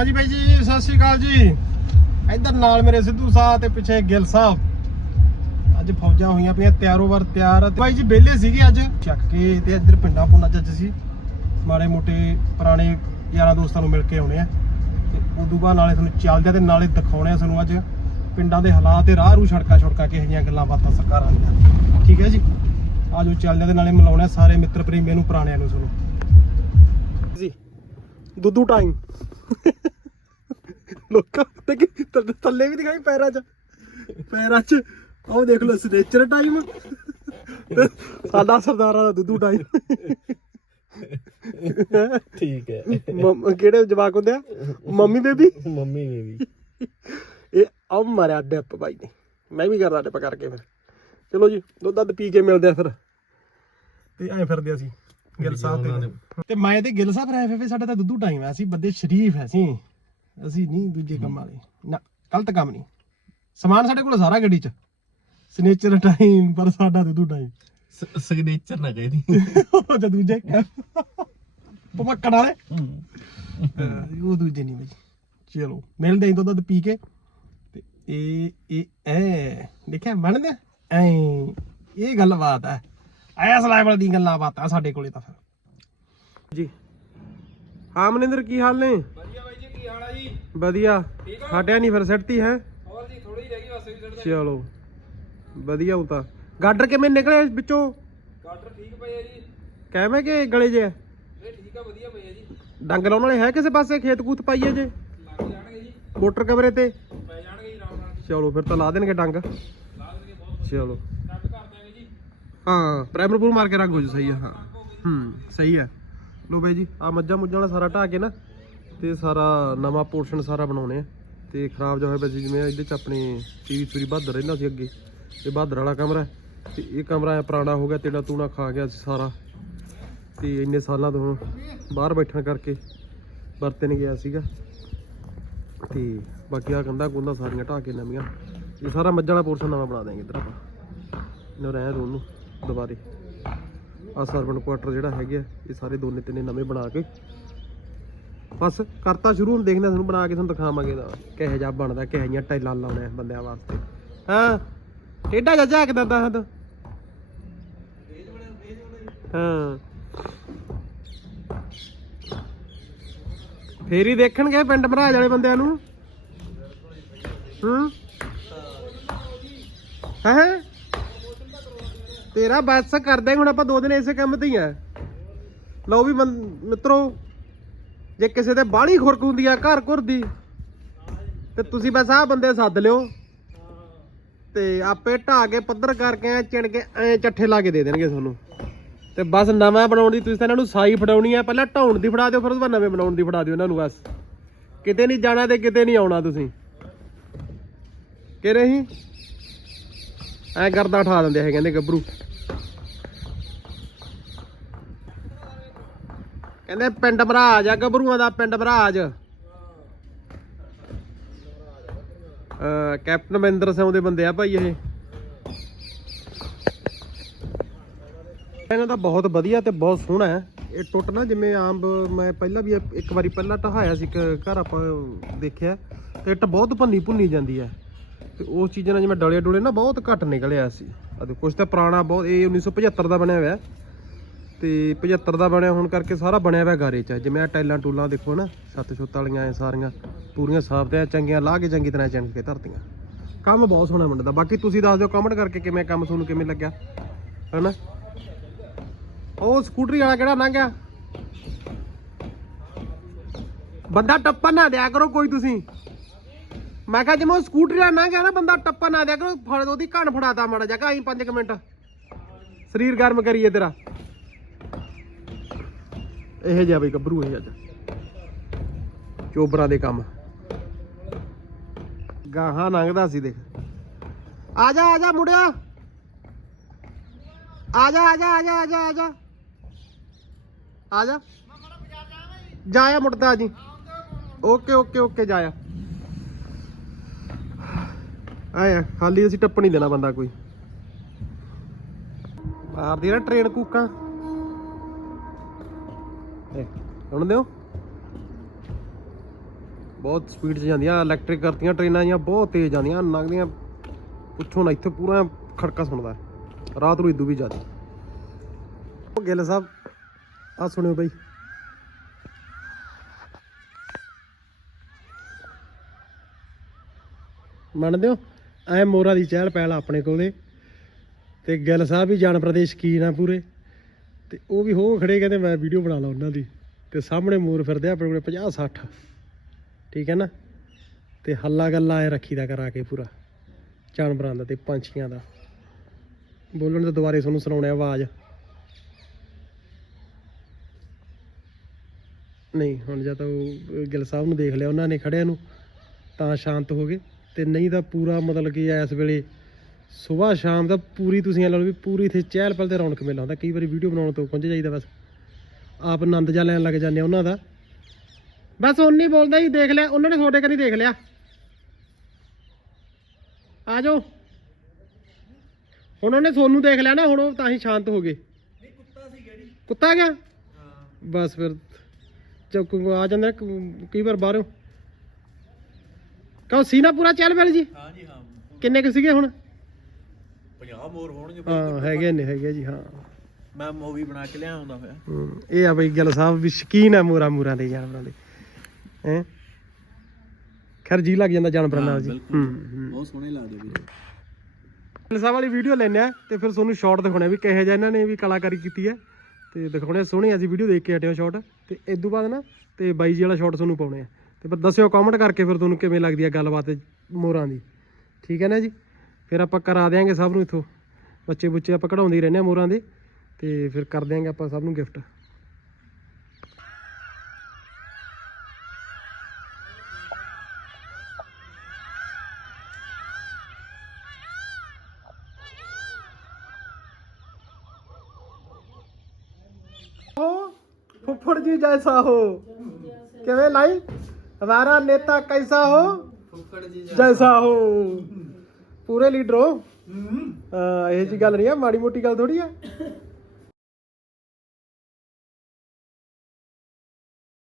ਹਾਂਜੀ ਬਾਈ ਜੀ, ਸਤਿ ਸ਼੍ਰੀ ਅਕਾਲ ਜੀ। ਇੱਧਰ ਨਾਲ ਮੇਰੇ ਸਿੱਧੂ ਸਾਹਿਬ ਤੇ ਪਿੱਛੇ ਗਿੱਲ ਸਾਹਿਬ ਅੱਜ ਫੌਜਾਂ ਹੋਈਆਂ ਪਈਆਂ, ਤਿਆਰੋ ਵਰ ਤਿਆਰ ਬਾਈ ਜੀ, ਵਿਹਲੇ ਸੀਗੇ ਅੱਜ। ਚੱਕ ਕੇ ਤੇ ਇੱਧਰ ਪਿੰਡਾਂ ਪੁੰਡਾਂ ਚ ਅੱਜ ਮਾੜੇ ਮੋਟੇ ਪੁਰਾਣੇ ਯਾਰਾਂ ਦੋਸਤਾਂ ਨੂੰ ਮਿਲ ਕੇ ਆਉਣੇ ਆ। ਤੇ ਉਦੋਂ ਬਾਅਦ ਨਾਲੇ ਤੁਹਾਨੂੰ ਚੱਲਦੇ ਆ ਤੇ ਨਾਲੇ ਦਿਖਾਉਣੇ ਆ ਤੁਹਾਨੂੰ ਅੱਜ। ਪਿੰਡਾਂ ਦੇ ਹਾਲਾਤ ਤੇ ਰਾਹ ਰੂ ਸੜਕਾਂ ਛੜਕਾਂ ਕਿਹੋ ਜਿਹੀਆਂ ਗੱਲਾਂ ਬਾਤਾਂ ਸਰਕਾਰਾਂ ਦੀਆਂ। ਠੀਕ ਹੈ ਜੀ? ਆਜੋ ਚੱਲਦੇ ਆ ਤੇ ਨਾਲੇ ਮਿਲਾਉਣੇ ਸਾਰੇ ਮਿੱਤਰ ਪ੍ਰੇਮੀਆਂ ਨੂੰ ਪੁਰਾਣਿਆਂ ਨੂੰ ਤੁਹਾਨੂੰ ਜੀ, ਦੁੱਧੂ ਟਾਈਮ ਲੋਕਾਂ ਤੇ ਕੀ ਥੱਲੇ- ਥੱਲੇ ਵੀ ਦਿਖਾਈ ਪੈਰਾਂ 'ਚ। ਪੈਰਾਂ 'ਚ। ਆਹ ਦੇਖ ਲਓ ਸਨੇਚਰ ਟਾਈਮ ਸਾਡਾ ਸਰਦਾਰਾਂ ਦਾ ਦੁੱਧੂ ਟਾਈਮ ਠੀਕ ਹੈ। ਮੰਮ- ਕਿਹੜੇ ਜਵਾਕ ਹੁੰਦੇ ਆ? Mummy baby? ਮੰਮੀ ਨੇ ਵੀ ਇਹ ਆ ਮਾਰਿਆ ਡਿਪ ਬਾਈ ਨੇ। ਮੈਂ ਵੀ ਕਰਦਾ ਡਿਪ ਕਰਕੇ ਫਿਰ। ਚਲੋ ਜੀ ਦੁੱਧ ਦੱਧ ਪੀ ਕੇ ਮਿਲਦੇ ਆ ਫਿਰ। ਤੇ ਐਂ ਫਿਰਦੇ ਅਸੀਂ। ਗਿੱਲ ਸਾਹਿਬ ਤੇ ਤੇ ਮੈਂ ਤੇ ਗਿੱਲ ਸਾਹਿਬ ਰਹਿ ਫੇ ਸਾਡਾ ਤਾਂ ਦੁੱਧੂ ਟਾਈਮ ਹੈ ਅਸੀਂ ਬੰਦੇ ਸ਼ਰੀਫ ਐ ਅਸੀਂ। ਅਸੀਂ ਨਹੀਂ ਦੂਜੇ ਕੰਮਾਂ ਵਾਲੇ। ਨਾ ਗਲਤ ਕੰਮ ਨਹੀਂ। ਸਮਾਨ ਸਾਡੇ ਕੋਲ ਸਾਰਾ ਗੱਡੀ 'ਚ। ਸਨੇਚਰ ਟਾਈਮ ਪਰ ਸਾਡਾ ਦੁੱਧੂ ਟਾਈਮ ਸਿਗਨੇਚਰ ਨਾ ਕਹਿਦੀ। ਉਹ ਤਾਂ ਦੂਜੇ ਪਮੱਕੜ ਵਾਲੇ। ਅਹ ਉਹ ਦੂਜੇ ਨਹੀਂ ਬਈ। ਚਲੋ ਮਿਲਦੇ ਆਂ ਦੁੱਧ ਪੀ ਕੇ। ਤੇ ਇਹ ਇਹ ਐ। ਦੇਖਿਆ ਮੰਨਦੇ? ਐ। ਇਹ ਗੱਲ ਬਾਤ ਹੈ। ਐਸ ਲੈਵਲ ਦੀ ਗੱਲਾਂ ਬਾਤਾਂ ਸਾਡੇ ਕੋਲੇ ਤਾਂ ਫਿਰ। ਜੀ। ਹਾਂ ਮਨਿੰਦਰ ਕੀ ਹਾਲ ਨੇ? ਵਧੀਆ। ਜੀ ਆ? ਹਟਿਆ ਨਹੀਂ ਫਿਰ ਸਿੱਟਤੀ ਹੈ। ਹੋਰ ਜੀ ਥੋੜੀ ਰਹਿ ਗਈ ਬਸ ਵੀ ਛੱਡ ਚਲੋ। ਵਧੀਆ ਉਹ ਤਾਂ। ਗਾਡਰ ਕਿਵੇਂ ਨਿਕਲੇ ਵਿੱਚੋਂ? ਗਾਟਰ ਠੀਕ ਪਏ ਆ ਜੀ। ਕਿਵੇਂ ਕਿ ਗਲੇ ਜੇ? ਇਹ ਠੀਕ ਆ ਵਧੀਆ ਪਏ ਆ ਜੀ। ਡੰਗ ਲਾਉਣ ਵਾਲੇ ਹੈ ਕਿਸੇ ਪਾਸੇ? ਖੇਤ ਕੂਤ ਪਾਈਏ ਜੇ? ਲੱਗ ਜਾਣਗੇ ਜੀ। ਮੋਟਰ ਕਮਰੇ ਤੇ? ਪੈ ਜਾਣਗੇ ਜੀ ਆਰਾਮ ਨਾਲ। ਚਲੋ ਫਿਰ ਤਾਂ ਲਾ ਦੇਣਗੇ ਡੰਗ। ਲਾ ਦੇਣਗੇ ਬਹੁਤ ਚਲੋ। ਟੱਕ ਕਰ ਦਿਆਂਗੇ ਜੀ। ਹਾਂ ਪ੍ਰਾਈਮਰ ਪੂਰ ਮਾਰ ਕੇ ਰੰਗ ਹੋ ਜੂ ਸਹੀ ਆ ਹਾਂ। ਹੂੰ ਸਹੀ ਆ ਲੋ ਬਾਈ ਜੀ ਆ ਮੱਝਾਂ ਮੁੱਝਾਂ ਵਾਲਾ ਸਾਰਾ ਢਾ ਕੇ ਨਾ ਤੇ ਸਾਰਾ ਨਵਾਂ ਪੋਰਸ਼ਨ ਸਾਰਾ ਬਣਾਉਣੇ ਆ। ਤੇ ਖਰਾਬ ਜਿਹਾ ਹੋਇਆ ਪਿਆ ਸੀ, ਜਿਵੇਂ ਇਹਦੇ ਚ ਆਪਣੇ ਚੀਰੀ ਚੂਰੀ ਬਹਾਦਰ ਰਹਿੰਦਾ ਸੀ ਅੱਗੇ। ਇਹ ਬਹਾਦਰ ਵਾਲਾ ਕਮਰਾ ਹੈ। ਤੇ ਇਹ ਕਮਰਾ ਐ ਪੁਰਾਣਾ ਹੋ ਗਿਆ, ਤੇੜਾ ਤੂਣਾ ਖਾ ਗਿਆ ਸੀ ਸਾਰਾ। ਤੇ ਇੰਨੇ ਸਾਲਾਂ ਤੋਂ ਬਾਹਰ ਬੈਠਣ ਕਰਕੇ ਵਰਤੇ ਨਹੀਂ ਗਿਆ ਸੀਗਾ। ਤੇ ਬਾਕੀ ਆ ਕੰਧਾਂ ਕੁੰਧਾਂ ਸਾਰੀਆਂ ਢਾ ਕੇ ਨਵੀਆਂ। ਇਹ ਸਾਰਾ ਮੱਝ ਵਾਲਾ ਪੋਰਸ਼ਨ ਨਵਾਂ ਬਣਾ ਦੇਾਂਗੇ ਇੱਧਰ ਆਪਾਂ। ਇਹਨੂੰ ਰਹਿ ਦੋ ਨੂੰ ਦੁਬਾਰੇ। ਆ ਸਰਵਨ ਕੁਆਟਰ ਜਿਹੜਾ ਹੈਗੇ ਆ, ਇਹ ਸਾਰੇ ਦੋਨੇ ਤਿੰਨੇ ਨਵੇਂ ਬਣਾ ਕੇ ਬਸ ਕਰਤਾ ਸ਼ੁਰੂ, ਹੁਣ ਦੇਖਦੇ ਹਾਂ, ਤੁਹਾਨੂੰ ਬਣਾ ਕੇ ਤੁਹਾਨੂੰ ਦਿਖਾਵਾਂਗੇ ਦਾ ਕਿਹੋ ਜਿਹਾ ਬਣਦਾ, ਕਿਹੋ ਜਿਹੀਆਂ ਟਾਈਲਾਂ ਲਾਉਣੇ ਬੰਦਿਆਂ ਵਾਸਤੇ। ਹਾਂ ਟੇਡਾ ਜਿਹਾ ਝਾਕ ਦਿੰਦਾ ਹਾਂ ਤੂੰ। ਹਾਂ। ਫੇਰ ਹੀ ਦੇਖਣਗੇ ਪਿੰਡ ਮਹਾਰਾਜ ਵਾਲੇ ਬੰਦਿਆਂ ਨੂੰ। ਹੂੰ? ਹੈ? ਤੇਰਾ ਬਸ ਕਰਦੇ, ਹੁਣ ਆਪਾਂ ਦੋ ਦਿਨ ਇਸੇ ਕੰਮ ਤੇ ਹੀ ਆ। ਲਓ ਵੀ ਮਨ- ਮਿੱਤਰੋ ਜੇ ਕਿਸੇ ਦੇ ਬਾਹਲੀ ਖੁਰਕ ਹੁੰਦੀ ਆ, ਘਰ ਘੁਰ ਦੀ, ਤੇ ਤੁਸੀਂ ਬਸ ਆਹ ਬੰਦੇ ਸੱਦ ਲਿਓ। ਤੇ ਆਪੇ ਢਾ ਕੇ ਪੱਧਰ ਕਰਕੇ ਐ ਚਿਣ ਕੇ ਐ ਚੱਠੇ ਲਾ ਕੇ ਦੇ ਦੇਣਗੇ ਤੁਹਾਨੂੰ। ਤੇ ਬਸ ਨਵਾਂ ਬਣਾਉਣ ਦੀ ਤੁਸੀਂ ਤਾਂ ਇਹਨਾਂ ਨੂੰ ਸਾਈ ਫੜਾਉਣੀ ਆ, ਪਹਿਲਾਂ ਢਾਉਣ ਦੀ ਫੜਾ ਦਿਓ, ਫਿਰ ਉਹਦੇ ਬਾਅਦ ਨਵੇਂ ਬਣਾਉਣ ਦੀ ਫੜਾ ਦਿਓ ਇਹਨਾਂ ਨੂੰ ਬਸ। ਕਿਤੇ ਨਹੀਂ ਜਾਣਾ ਤੇ ਕਿਤੇ ਨਹੀਂ ਆਉਣਾ ਤੁਸੀਂ। ਕਿ ਨਹੀਂ ਐ ਕਰਦਾ ਠਾ ਦਿੰਦੇ ਹੈ ਕਹਿੰਦੇ ਗੱਭਰੂ। ਕਹਿੰਦੇ ਪਿੰਡ ਮਹਾਰਾਜ ਆ, ਗੱਭਰੂਆਂ ਦਾ ਪਿੰਡ ਮਹਾਰਾਜ ਕੈਪਟਨ ਮਹਿੰਦਰ ਸਿੰਘ ਦੇ ਬੰਦੇ ਆ ਭਾਈ ਇਹ। ਇਹਨਾਂ ਦਾ ਬਹੁਤ ਵਧੀਆ ਤੇ ਬਹੁਤ ਸੋਹਣਾ ਹੈ। ਇਹ ਟੁੱਟ ਨਾ ਜਿਵੇਂ ਆਮ, ਮੈਂ ਪਹਿਲਾਂ ਵੀ ਇੱਕ ਵਾਰੀ ਪਹਿਲਾਂ ਟਹਾਇਆ ਸੀ, ਇੱਕ ਘਰ ਆਪਾਂ ਦੇਖਿਆ। ਤੇ ਇੱਟ ਬਹੁਤ ਭੰਨੀ ਭੁੰਨੀ ਜਾਂਦੀ ਹੈ। ਤੇ ਉਸ ਚੀਜ਼ਾਂ ਨਾਲ ਜਿਵੇਂ ਡਲੇ ਡੁਲੇ ਨਾ ਬਹੁਤ ਘੱਟ ਨਿਕਲਿਆ ਸੀ। ਅਤੇ ਕੁਝ ਤਾਂ ਪੁਰਾਣਾ ਬਹੁਤ, ਇਹ 1975 ਦਾ ਬਣਿਆ ਹੋਇਆ। ਤੇ 75 ਦਾ ਬਣਿਆ ਹੋਣ ਕਰਕੇ ਸਾਰਾ ਬਣਿਆ ਹੋਇਆ ਗਾਰੇ ਚ। ਜਿਵੇਂ ਆ ਟਾਈਲਾਂ ਟੂਲਾਂ ਦੇਖੋ ਨਾ, ਸੱਤ ਛੁੱਤ ਵਾਲੀਆਂ ਐ ਸਾਰੀਆਂ, ਪੂਰੀਆਂ ਸਾਫ਼ ਤੇ ਚੰਗੀਆਂ, ਲਾ ਕੇ ਚੰਗੀ ਤਰ੍ਹਾਂ ਚੰਗ ਕੇ ਧਰਤੀਆਂ। ਕੰਮ ਬਹੁਤ ਸੋਹਣਾ ਮੁੰਡੇ। ਦਾ ਬਾਕੀ ਤੁਸੀਂ ਦੱਸ ਦਿਓ ਕਮੈਂਟ ਕਰਕੇ ਕਿਵੇਂ ਕੰਮ ਤੁਹਾਨੂੰ ਕਿਵੇਂ ਲੱਗਿਆ। ਹਨਾ? ਉਹ ਸਕੂਟਰੀ ਵਾਲਾ ਕਿਹੜਾ ਲੰਘ ਗਿਆ? ਬੰਦਾ ਟੱਪਣ ਨਾ ਦਿਆ ਕਰੋ ਕੋਈ ਤੁਸੀਂ। ਮੈਂ ਕਿਹਾ ਜਿਵੇਂ ਉਹ ਸਕੂਟਰੀ ਵਾਲਾ ਲੰਘ ਗਿਆ ਨਾ, ਬੰਦਾ ਟੱਪਾ ਨਾ ਦਿਆ ਕਰੋ, ਫੜ ਉਹਦੀ ਘਣ ਫੜਾਤਾ ਮਾੜਾ ਜਿਹਾ ਆਈ 5 ਮਿੰਟ। ਸਰੀਰ ਗਰਮ ਕਰੀਏ ਤੇਰਾ। ਇਹ ਜਿਹਾ ਬਈ ਗੱਭਰੂ ਇਹ ਅੱਜ। ਚੋਬਰਾਂ ਦੇ ਕੰਮ। ਗਾਹਾਂ ਲੰਘਦਾ ਸੀ ਦੇਖ। ਆ ਜਾ ਆ ਜਾ ਮੁੜਿਆ ਆ ਜਾ ਆ ਜਾ ਆ ਜਾ ਆ ਜਾ ਆ ਜਾ। ਆ ਜਾ। ਜਾਇਆ ਮੁੜਦਾ ਜੀ। ਓਕੇ ਓਕੇ ਓਕੇ, ਜਾਇਆ। ਆਇਆ ਖਾਲੀ ਅਸੀਂ ਟੱਪ ਨਹੀਂ ਦੇਣਾ ਬੰਦਾ ਕੋਈ। ਮਾਰਦੀ ਨਾ ਟ੍ਰੇਨ ਕੂਕਾਂ। ਇਹ ਹੁਣ ਦਿਓ ਬਹੁਤ ਸਪੀਡ 'ਚ ਜਾਂਦੀਆਂ ਇਲੈਕਟ੍ਰਿਕ ਕਰਤੀਆਂ ਟ੍ਰੇਨਾਂ ਜੀਆਂ ਬਹੁਤ ਤੇਜ਼ ਜਾਂਦੀਆਂ, ਲੰਘਦੀਆਂ। ਪੁੱਛੋ ਨਾ, ਇੱਥੇ ਪੂਰਾ ਖੜਕਾ ਸੁਣਦਾ ਹੈ। ਰਾਤ ਨੂੰ ਇਦੂ ਵੀ ਜ਼ਿਆਦਾ। ਉਹ ਗਿੱਲ ਸਾਹਿਬ ਆ ਸੁਣਿਓ ਬਈ। ਮੰਨਦੇ ਹੋ? ਐ ਮੋਰਾ ਦੀ ਚਹਿਲ ਪਹਿਲ ਆਪਣੇ ਕੋਲੇ। ਤੇ ਗਿੱਲ ਸਾਹਿਬ ਵੀ ਜਾਣ ਦੇ ਸ਼ਕੀਨ ਆ ਪੂਰੇ? ਤੇ ਉਹ ਵੀ ਹੋ ਖੜੇ, ਕਹਿੰਦੇ ਮੈਂ ਵੀਡੀਓ ਬਣਾ ਲਾ ਉਹਨਾਂ ਦੀ। ਤੇ ਸਾਹਮਣੇ ਮੋਰ ਫਿਰਦੇ ਆ, ਆਪਣੇ ਕੋਲੇ 50 60 ਠੀਕ ਹੈ ਨਾ? ਤੇ ਹੱਲਾ ਗੱਲਾ ਐ ਰੱਖੀਦਾ ਕਰਾ ਕੇ ਪੂਰਾ, ਜਾਨਵਰਾਂ ਦਾ ਤੇ ਪੰਛੀਆਂ ਦਾ। ਬੋਲਣ ਤੋਂ ਦੁਬਾਰੇ ਤੁਹਾਨੂੰ ਸੁਣਾਉਣੇ ਆਵਾਜ਼। ਨਹੀਂ, ਹੁਣ ਜਾਂ ਤਾਂ ਉਹ ਗਿੱਲ ਸਾਹਿਬ ਨੂੰ ਦੇਖ ਲਿਆ, ਉਹਨਾਂ ਨੇ ਖੜਿਆਂ ਨੂੰ, ਤਾਂ ਸ਼ਾਂਤ ਹੋ ਗਏ। ਤੇ ਨਹੀਂ ਤਾਂ ਪੂਰਾ ਮਤਲਬ ਕਿ ਇਸ ਵੇਲੇ ਸਵੇਰ ਸ਼ਾਮ ਦਾ ਪੂਰੀ ਤੁਸੀਂ ਇਹ ਲਾ ਲਓ ਵੀ ਪੂਰੀ ਇੱਥੇ ਚਹਿਲ ਪਹਿਲ ਤੇ ਰੌਣਕ ਮੇਲਾ ਹੁੰਦਾ ਕਈ ਵਾਰੀ ਵੀਡੀਓ ਬਣਾਉਣ ਤੋਂ ਪੁੰਜ ਜਾਈਦਾ ਬਸ। ਆਪ ਆਨੰਦ ਜਾ ਲੈਣ ਲੱਗ ਜਾਂਦੇ ਉਹਨਾਂ ਦਾ। ਬਸ ਉਹ ਨਹੀਂ ਬੋਲਦਾ ਹੀ ਦੇਖ ਲਿਆ ਉਹਨਾਂ ਨੇ ਤੁਹਾਡੇ ਕਨੀ ਦੇਖ ਲਿਆ। ਆ ਜਾਓ। ਹੁਣ ਉਹਨੇ ਤੁਹਾਨੂੰ ਦੇਖ ਲਿਆ ਨਾ ਹੁਣ ਉਹ ਤਾਂ ਹੀ ਸ਼ਾਂਤ ਹੋ ਗਏ। ਨਹੀਂ ਕੁੱਤਾ ਸੀਗਾ ਜੀ। ਕੁੱਤਾ ਗਿਆ? ਬਸ ਫਿਰ ਕੋਈ ਆ ਜਾਂਦਾ ਕਈ ਵਾਰ ਬਾਹਰੋਂ। ਕਹੋ ਸੀਨਾ ਪੂਰਾ ਚੱਲ ਪਿਆ ਜੀ? ਹਾਂ ਜੀ ਹਾਂ। ਕਿੰਨੇ ਕੁ ਸੀਗੇ ਹੁਣ? 50 ਮੋਰ ਹੋਣਗੇ ਹਾਂ ਹੈਗੇ ਨੇ ਹੈਗੇ ਜੀ ਹਾਂ। ਮੈਂ ਮੂਵੀ ਬਣਾ ਕੇ ਲਿਆ ਆਉਂਦਾ ਹੋਇਆ ਹਮ, ਇਹ ਆ ਬਈ ਗਿੱਲ ਸਾਹਿਬ ਵੀ ਸ਼ਕੀਨ ਹੈ ਮੋਰਾ ਮੂਰਾ ਦੇ ਜਾਨਵਰਾਂ ਦੇ। ਹੈ? ਖੈਰ ਜੀ ਲੱਗ ਜਾਂਦਾ ਜਾਨਵਰਾਂ ਨਾਲ ਜੀ। ਹੂੰ ਹੂੰ। ਬਹੁਤ ਸੋਹਣੇ ਲੱਗਦੇ ਵੀਰੇ। ਗਿੱਲ ਸਾਹਿਬ ਵਾਲੀ ਵੀਡੀਓ ਆ ਤੇ ਫਿਰ ਤੁਹਾਨੂੰ ਸ਼ਾਰਟ ਦਿਖਾਉਣੇ ਆ ਵੀ ਕਿਹੋ ਜਿਹਾ ਇਹਨਾਂ ਨੇ ਵੀ ਕਲਾਕਾਰੀ ਕੀਤੀ ਹੈ ਤੇ ਦਿਖਾਉਣੇ ਆ ਸੋਹਣੀ ਅਸੀਂ ਵੀਡੀਓ ਦੇਖ ਕੇ ਹਟਿਓ ਸ਼ਾਰਟ ਤੇ ਇਸ ਤੋਂ ਬਾਅਦ ਨਾ ਤੇ ਬਾਈ ਜੀ ਵਾਲਾ ਸ਼ਾਰਟ ਤੁਹਾਨੂੰ ਪਾਉਣੇ ਆ। ਤੇ ਫਿਰ ਦੱਸਿਓ ਕਮੈਂਟ ਕਰਕੇ ਫਿਰ ਤੁਹਾਨੂੰ ਕਿਵੇਂ ਲੱਗਦੀ ਹੈ ਗੱਲਬਾਤ ਮੋਰਾਂ ਦੀ। ਠੀਕ ਹੈ ਨਾ ਜੀ? ਫਿਰ ਆਪਾਂ ਕਰਾ ਦਿਆਂਗੇ ਸਭ ਨੂੰ ਇਥੋਂ। ਬੱਚੇ ਬੁੱਚੇ ਆਪਾਂ ਕਢਾਉਂਦੇ ਰਹਿੰਦੇ ਆ ਮੋਰਾਂ ਦੇ ਤੇ ਫਿਰ ਕਰ ਦਿਆਂਗੇ ਆਪਾਂ ਸਭ ਨੂੰ ਗਿਫਟ। ਫੁੱਫੜ ਜੀ ਜੈਸਾ ਹੋ। ਕਿਵੇਂ ਲਾਈ? ਹਮਾਰਾ ਨੇਤਾ ਕੈਸਾ ਹੋ? ਫੁੱਫੜ ਜੀ ਜੈਸਾ ਹੋ। ਪੂਰੇ ਲੀਡਰ ਹੋ। ਹੋ ਹਾਂ ਇਹ ਜੀ ਗੱਲ ਨਹੀਂ ਆ ਮਾੜੀ ਮੋਟੀ ਗੱਲ ਥੋੜੀ ਆ।